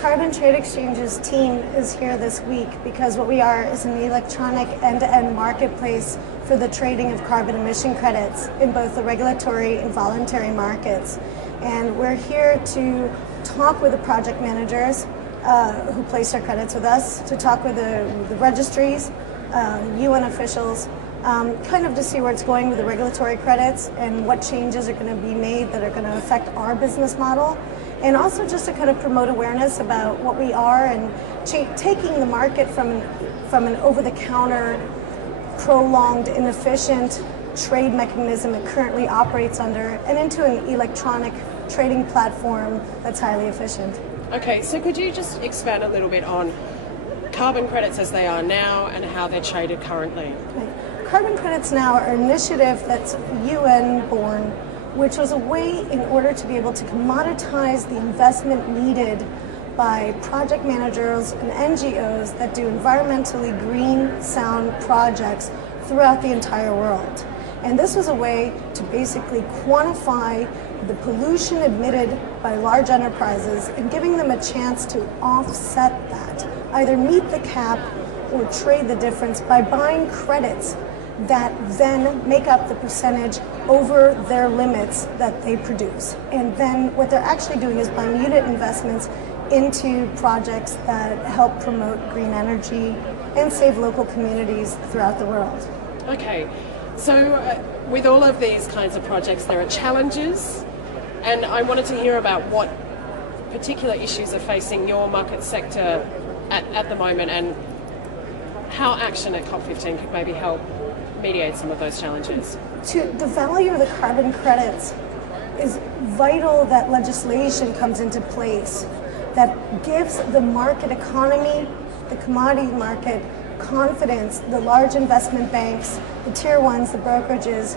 Carbon Trade Exchange's team is here this week because what we are is an electronic end-to-end marketplace for the trading of carbon emission credits in both the regulatory and voluntary markets. And we're here to talk with the project managers who place their credits with us, to talk with the registries, UN officials, kind of to see where it's going with the regulatory credits and what changes are going to be made that are going to affect our business model. And also just to kind of promote awareness about what we are and taking the market from an over-the-counter, prolonged, inefficient trade mechanism it currently operates under and into an electronic trading platform that's highly efficient. Okay, so could you just expand a little bit on carbon credits as they are now and how they're traded currently? Okay. Carbon credits now are an initiative that's UN-born, which was a way in order to be able to commoditize the investment needed by project managers and NGOs that do environmentally green, sound projects throughout the entire world. And this was a way to basically quantify the pollution emitted by large enterprises and giving them a chance to offset that, either meet the cap or trade the difference by buying credits that then make up the percentage over their limits that they produce. And then what they're actually doing is buying unit investments into projects that help promote green energy and save local communities throughout the world. Okay, so with all of these kinds of projects, there are challenges, and I wanted to hear about what particular issues are facing your market sector at the moment and how action at COP15 could maybe help mediate some of those challenges. To the value of the carbon credits is vital that legislation comes into place that gives the market economy, the commodity market, confidence, the large investment banks, the tier ones, the brokerages,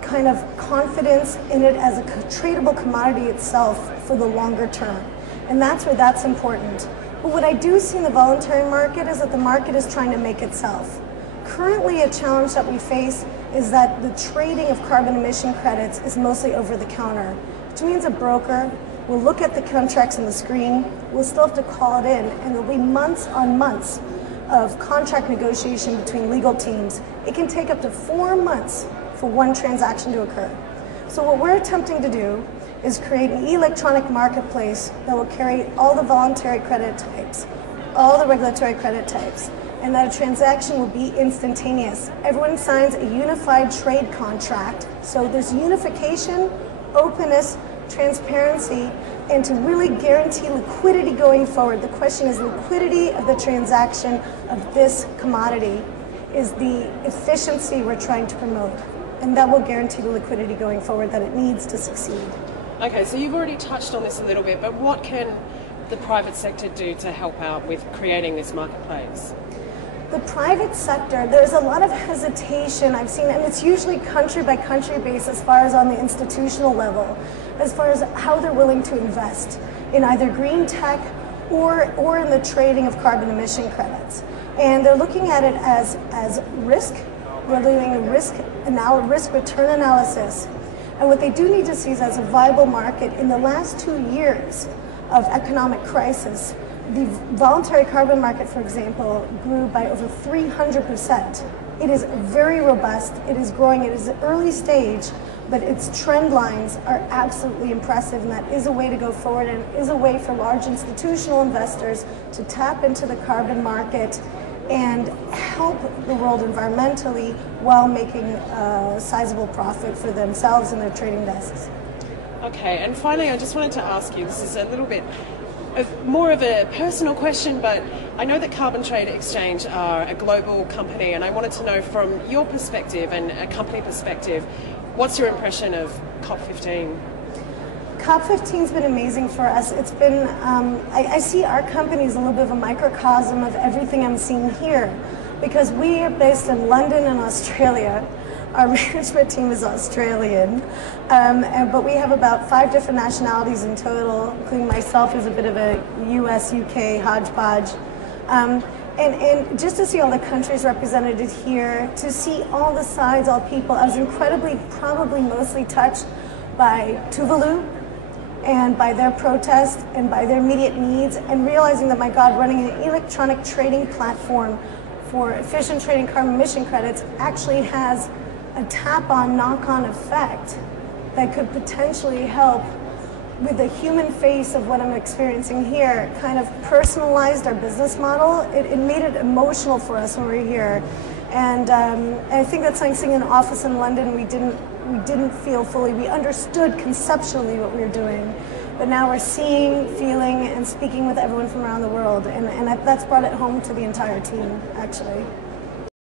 kind of confidence in it as a tradable commodity itself for the longer term. And that's where that's important. But what I do see in the voluntary market is that the market is trying to make itself. Currently, a challenge that we face is that the trading of carbon emission credits is mostly over the counter, which means a broker will look at the contracts on the screen, we'll still have to call it in, and there'll be months on months of contract negotiation between legal teams. It can take up to 4 months for one transaction to occur. So what we're attempting to do is create an electronic marketplace that will carry all the voluntary credit types, all the regulatory credit types, and that a transaction will be instantaneous. Everyone signs a unified trade contract, so there's unification, openness, transparency, and to really guarantee liquidity going forward. The question is liquidity of the transaction of this commodity is the efficiency we're trying to promote, and that will guarantee the liquidity going forward that it needs to succeed. Okay, so you've already touched on this a little bit, but what can the private sector do to help out with creating this marketplace? The private sector, there's a lot of hesitation I've seen, and it's usually country by country based as far as on the institutional level, as far as how they're willing to invest in either green tech or in the trading of carbon emission credits. And they're looking at it as risk. They're doing a risk return analysis. And what they do need to see is as a viable market. In the last 2 years of economic crisis, the voluntary carbon market, for example, grew by over 300%. It is very robust, it is growing, it is an early stage, but its trend lines are absolutely impressive, and that is a way to go forward and is a way for large institutional investors to tap into the carbon market and help the world environmentally while making a sizable profit for themselves and their trading desks. Okay, and finally I just wanted to ask you, this is a little bit more of a personal question, but I know that Carbon Trade Exchange are a global company, and I wanted to know from your perspective and a company perspective, what's your impression of COP15? COP15's been amazing for us. It's been, I see our company as a little bit of a microcosm of everything I'm seeing here, because we are based in London and Australia. Our management team is Australian, but we have about 5 different nationalities in total, including myself as a bit of a US-UK hodgepodge. And just to see all the countries represented here, to see all the sides, all people, I was incredibly, probably mostly touched by Tuvalu, and by their protest and by their immediate needs, and realizing that, my God, running an electronic trading platform for efficient trading carbon emission credits actually has a tap-on, knock-on effect that could potentially help with the human face of what I'm experiencing here, kind of personalized our business model. It made it emotional for us when we were here. And I think that's something, sitting in an office in London, we didn't feel fully. We understood conceptually what we were doing, but now we're seeing, feeling, and speaking with everyone from around the world, and that's brought it home to the entire team, actually.